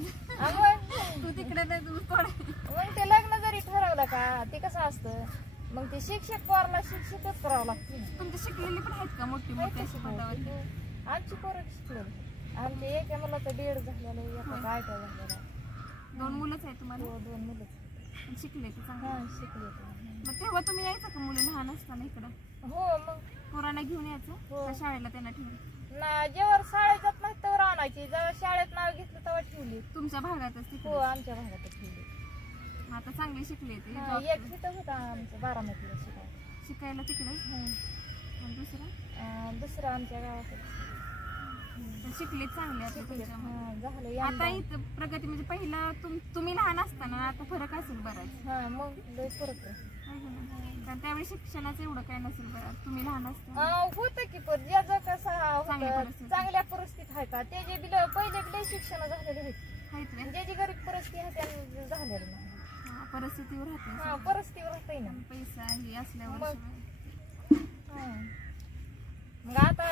माझं तू तिकडे नाही तुम्ही मग ते लग्न जरी ठरवलं का ते कसं असतं मग ते शिक्षक पोराला शिक्षकच करावं लागते. तुमची शिकलेली पण आहेत का मोठी मोठी अशी पदावर? आमची पोरं शिकलेली. आमच्या एका मुलाचं 1.5 झालेलं एका 8 झालेला. 2 मुलंच आहे तुम्हाला? 2 मुलंच शिकले ते चांगलं. शिकले. मग तेव्हा तुम्ही यायचं का मुली लहान असताना इकडं? हो मग पोराला घेऊन यायचं शाळेला त्यांना ठेवून ना जेव्हा शाळेत जात नाही तेव्हा आणायची. जेव्हा शाळेत नाव घेतलं तेव्हा ठेवली. तुमच्या भागातच? हो आमच्या भागातच ठेवली. आता चांगली शिकले ते. एक तिथं होता आमचं बारामतीला शिकायला तिकडं. दुसरं आमच्या गावातच शिकले चांगले झालं. आता इथं प्रगती म्हणजे पहिला तुम्ही लहान असताना आता फरक असेल बराच. मग लय फरक आहे. कारण त्यावेळी शिक्षणाचं एवढं काय नसेल बरं. तुम्ही लहान असताना होतं की पण ज्याचं कसं चांगल्या परिस्थितीत आहे का त्याचे बिल पहिले लय शिक्षण झालेले आहेत. ज्याची गरीब परिस्थिती आहे त्याने झालेलं नाही. परिस्थितीवर राहते. परिस्थितीवर राहते ना. पैसा हे असल्यावर मग आता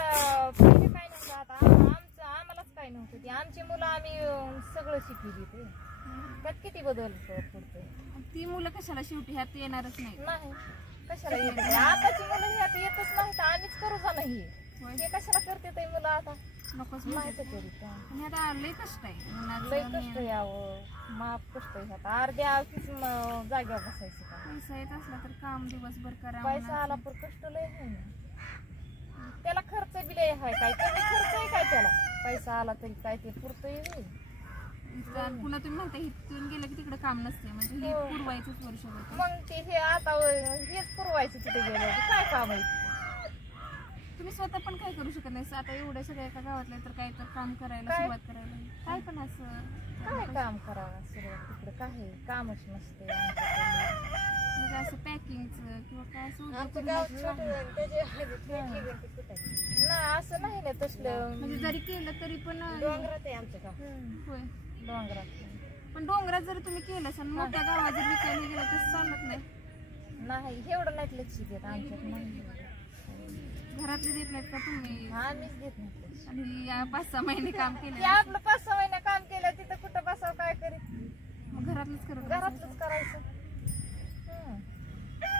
पहिले काय नव्हतं. आता आम्हालाच काय नव्हतं. ती आमची मुलं आम्ही सगळं शिकली ते त्यात किती बदल पडतोय. ती मुलं कशाला शेवटी ह्यात येणारच नाही. कशाला येत आताची मुलं ह्यात येतच नाही. आम्हीच करू का नाही हे कशाला करते ते मुलं आता नकोच माहित करीत. आणि आता लय कष्ट आहे. लय कष्ट यावं माप कष्ट आहे. आता अर्ध्या जाग्यावर बसायचं का. पैसा येत असला तर काम दिवसभर करा. पैसा आला पण कष्ट लय आहे ना. त्याला खर्च बी लय आहे. काय कमी खर्च आहे काय त्याला. पैसा आला तरी काय ते पुरतोय. पुन्हा तुम्ही म्हणता इथून गेलं की तिकडे काम नसते म्हणजे हे पुरवायचंच वर्ष होतं. मग ते हे आता हेच पुरवायचं तिथे गेलं काय काम आहे. तुम्ही स्वतः पण काय करू शकत नाही. आता एवढ्या सगळ्या एका गावातल्या तर काय तर काम करायला सुरुवात करायला काय पण असं काय काम करावं सुरुवात तिकडे काही कामच नसते. म्हणजे असं पॅकिंगचं किंवा काय असं ना असं नाही ना तसलं. म्हणजे जरी केलं तरी पण डोंगरात आहे आमचं गाव. होय डोंगरात. पण डोंगरात जर तुम्ही केलं असेल मोठ्या गावात जर विचारलं गेलं तर चालत नाही. एवढं नाही लक्ष देत आमच्यात नाही. घरातले देत नाहीत का तुम्ही? आम्हीच देत नाही. आणि 5-6 महिने काम केलं आपलं 5-6 महिने काम केलं तिथं कुठं बसावं काय करीत. मग घरातलंच करायचं.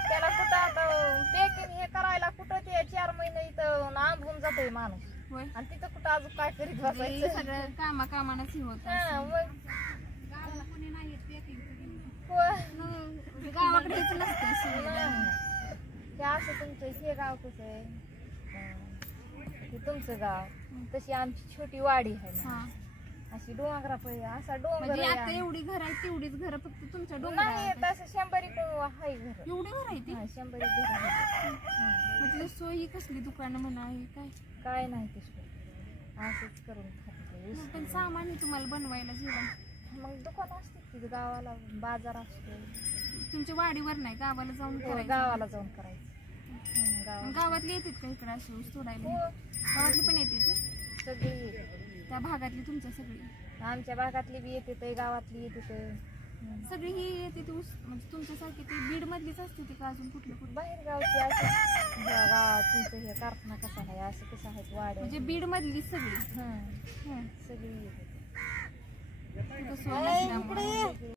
त्याला कुठं आता पॅकिंग हे करायला कुठं ते 4 महिने इथं आंबून जातोय माणूस. आणि तिथं कुठं अजून काय करीत बसायचं. सगळं कामाकामानच हे होत. गावाकडे यायचं नसतं. ते असं तुमचं हे गाव कसं आहे तुमचं गाव तशी आमची छोटी वाडी आहे. अशी डोंगरापळी असा डोंगर. आता एवढी घर आहे तेवढीच घर फक्त तुमच्या डोंगर नाही. तसं 100 आहे घर. एवढी घर आहे ती? 100 घर. म्हटलं सोयी कसली दुकानं म्हणा आहे काय नाही तसं असंच करून खात. पण सामान तुम्हाला बनवायला जेवण मग दुकान असते तिथे गावाला बाजार असतो. तुमच्या वाडीवर नाही गावाला जाऊन करायचं? गावाला जाऊन करायचं. गावातली येतात का इकडे अशी ऊस तोडायला? गावातली पण येते सगळी. त्या भागातली तुमच्या सगळी? आमच्या भागातली बी येते गावातली येते सगळी ही येते ती ऊस. म्हणजे तुमच्यासारखी ती बीड मधलीच असते ती का अजून कुठलं बाहेर गावची असं गावात तुमचं हे कारखाना कसा आहे असं कसं आहे वाड्या म्हणजे बीड मधली सगळी सगळी येते. सोय नसल्यामुळे